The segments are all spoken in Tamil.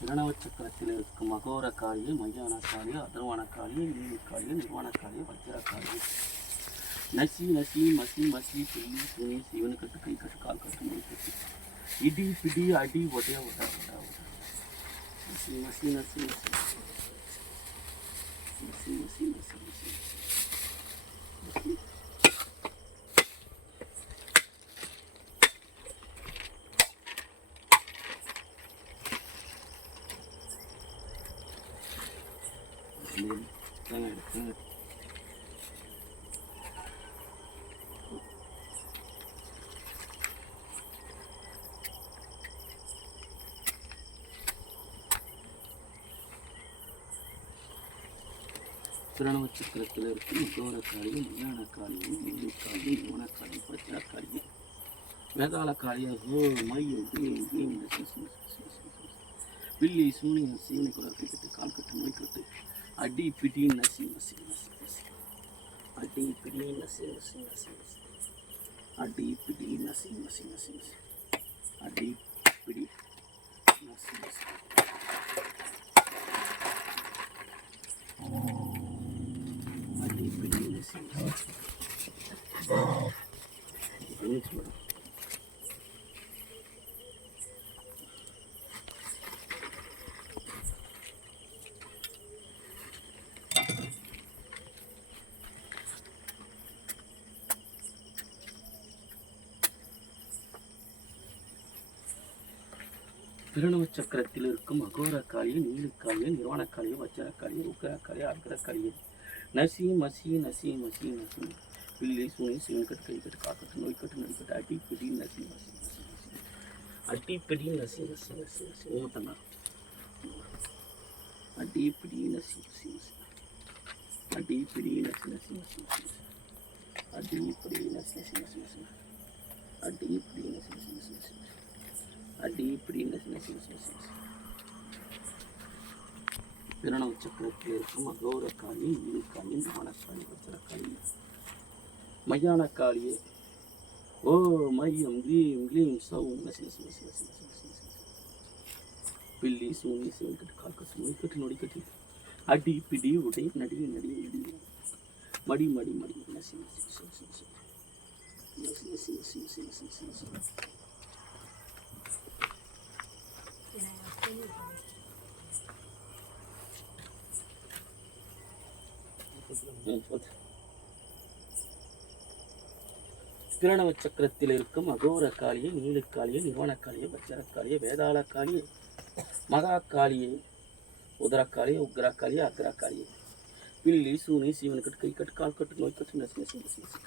இரண்டவ சக்கரத்தில் இருக்கும் மகோர காளியை மையான காளியை அதர்வான காளியை நீலிக்காளியை நிர்வாண காளியை வஜ்ரக்காளியை நசி நசி மசி மசி புள்ளி துணி சிவனு கட்டு கை கட்டு கால் கட்டு மணி கட்டு. இடி பிடி அடி ஒடைய ஒட ஒட மசி மசி நசி மசி மசி மசி மசி திரண சக்கரத்தில் இருக்கும் சோரக்காளியும் மயான நெல்லிக்காளியும் யோனக்காளியும் பச்சனக்காளியும் வேதாளக்காளியும் ஹோ வில்லி சூனியன் சீனி குரல் கால் கட்டு மொய் கட்டு અડી પીટી નસી નસી નસી નસી અડી પીટી નસી નસી નસી નસી અડી પીટી નસી નસી નસી નસી અડી પીટી નસી નસી અડી પીટી નસી નસી திருணவ சக்கரத்தில் இருக்கும் அகோர காளியை நீலுக்காளியை நிர்வாணக்காளியை வச்சரக்காளியை உக்கரக்காளியை அக்ரக்காளியை நசி மசி நசி மசி நசி பில்லி சூனி சிவன் கட்டு கை கட்டு காக்கட்டு நோய் கட்டு நோய் கட்டு அடி பிடி நசி நசி நசி நசி அடி பிடி நசி நசி நசி நசி ஓட்டனா அடி பிடி நசி நசி நசி அடி பிடி நசி நசி நசி நசி அடி பிடி நசி நசி நசி நசி அடி பிடி நசி நசி நசி நசி அடி இப்படி நசி சின்ன சின்ன சின்ன பிரணவ சக்கரத்தில் இருக்கும் அகோரக்காளி காளி மானக்காளி மனக்காளி வச்சரக்காளி மையான காளியே ஓ மையம் க்ளீம் க்ளீம் சௌ சின்ன சின்ன சின்ன சின்ன சின்ன பில்லி சூனி சிவன் கட்டு கால் கட்டு கட்டு நொடி அடி பிடி உடை நடி நடி நடி மடி மடி மடி சின்ன சின்ன சின்ன சின்ன சின்ன சின்ன சின்ன சின்ன சின்ன சின்ன சின்ன பிரணவ சக்கரத்தில் இருக்கும் அகோர காளியை நீலக்காளியை நிர்வாணக்காளியை வச்சரக்காளியை வேதாள மகாக்காளியை மகா காளியை உதரக்காளியை உக்ராக்காளியை அக்ராக்காளியை. பில்லி சூனி சீவன் கட்டு கை கட்டு கால் கட்டு நோய் கட்டு நசி நசி நசி நசி.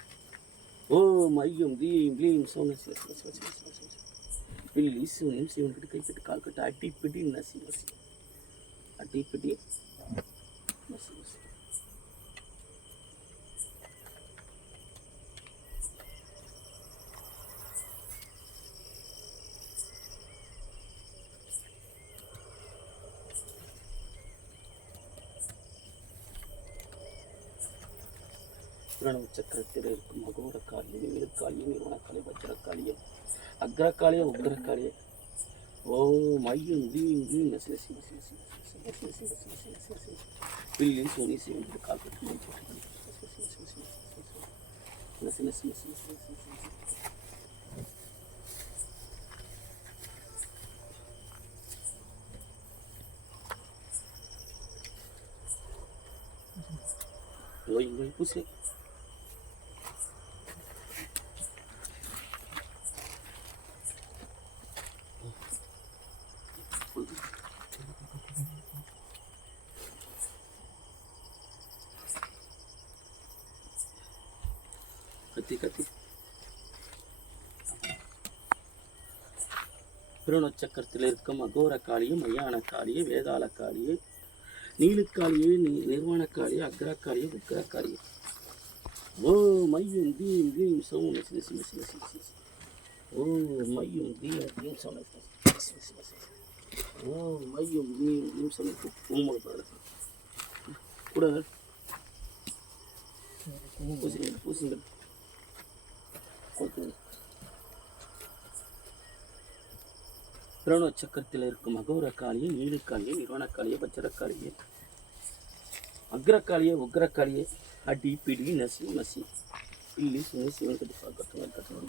ஓ ஐயம் தீம் லீம் சோ நசி நசி நசி நசி நசி நசி பில்லி சூனியும் சீவன் கட்டு கை கட்டு கால் கட்டு அட்டி பிடி நசி நசி. அட்டி பிடி நசி நசி. பிரணவ சக்கரத்தில் இருக்கும் மகோர காளியை நீலக்காளியை நிறுவனக்காளி வஜ்ரக்காளியை அக்ரக்காளியை உக்ரக்காளியை ஓ மையம் தீம் தீம் நசி நசி நசி நசி நசி நசி நசி நசி நசி நசி நசி நசி சோனி கால் நசி நசி நசி நசி நசி நசி கத்தி கத்தி பிரணச்சக்கரத்தில் இருக்கும் அகோரக்காளியும் மையானக்காளியே வேதாளக்காளியே நீலுக்காளியே நீ நிர்வாணக்காளியே அக்ராக்காளியே விக்ராக்காளியே ஓ மையும் தீம் தீம் சவுன சில சில சில சில சில ஓ மையும் தீம் தீம் சவுன ஓ மையும் தீம் தீம் சவுன உண்மை பாரு கூட. பூசுங்க பூசுங்க பிரணவ சக்கரத்தில் இருக்கும் அகோரக்காளியை நீலக்காளியை நிறுவனக்காளியை வஜ்ரக்காளியே அக்ரக்காளியை உக்ரக்காளியை. அடி பிடி நசி மசி. பில்லி சுனி சிவன் கட்டி பார்க்கட்டும்.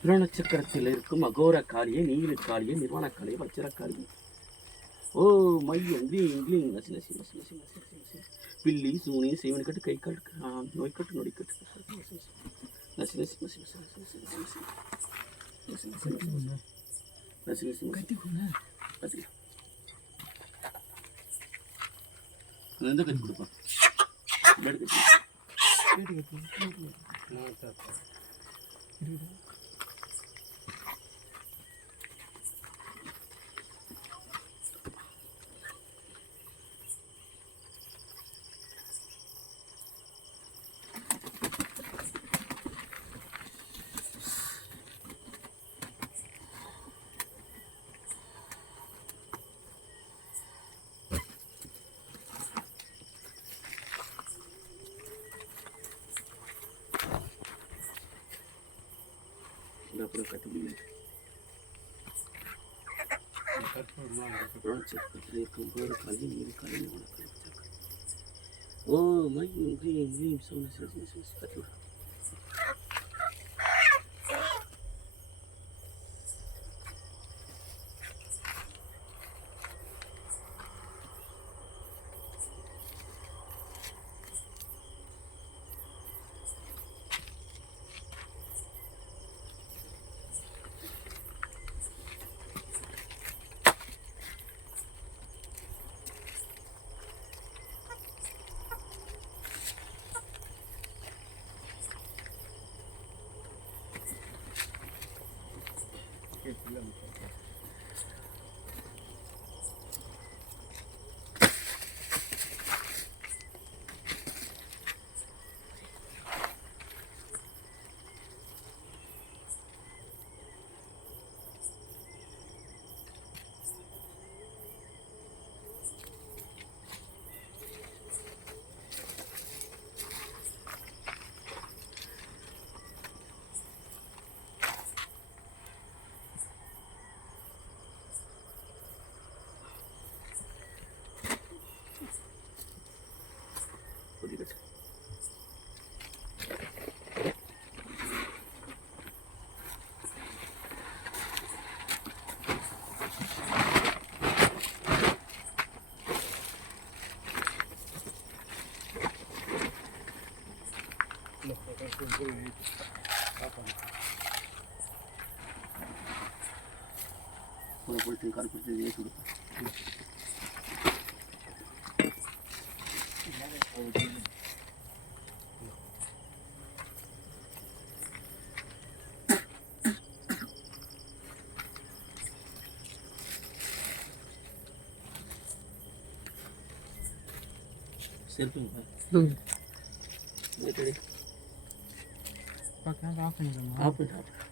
புராண சக்கரத்தில் இருக்கும் அகோர காளியே நீல காளியே நிர்வாண காளியே வச்சிர காளியே ஓ மையம் க்ளீங் க்ளீங் நசி நசி நசி நசி நசி நசி பில்லி சூனி சீவன் கட்டு கை கட்டு நோய் கட்டு நொடி கட்டு நசி நசி நசி நசி நசி நசி நசி நசி நசி நசி எந்த கட்டி கொடுப்பான் கட்டி கட்டி கட்டுப்படுது ஓ மை கிரீம் கிரீம் சோன சோன சோன கட்டுப்படுது కొనుక్కుంటే కనుక్కుంటే వేసుడు సెల్ఫీ I'll pick up.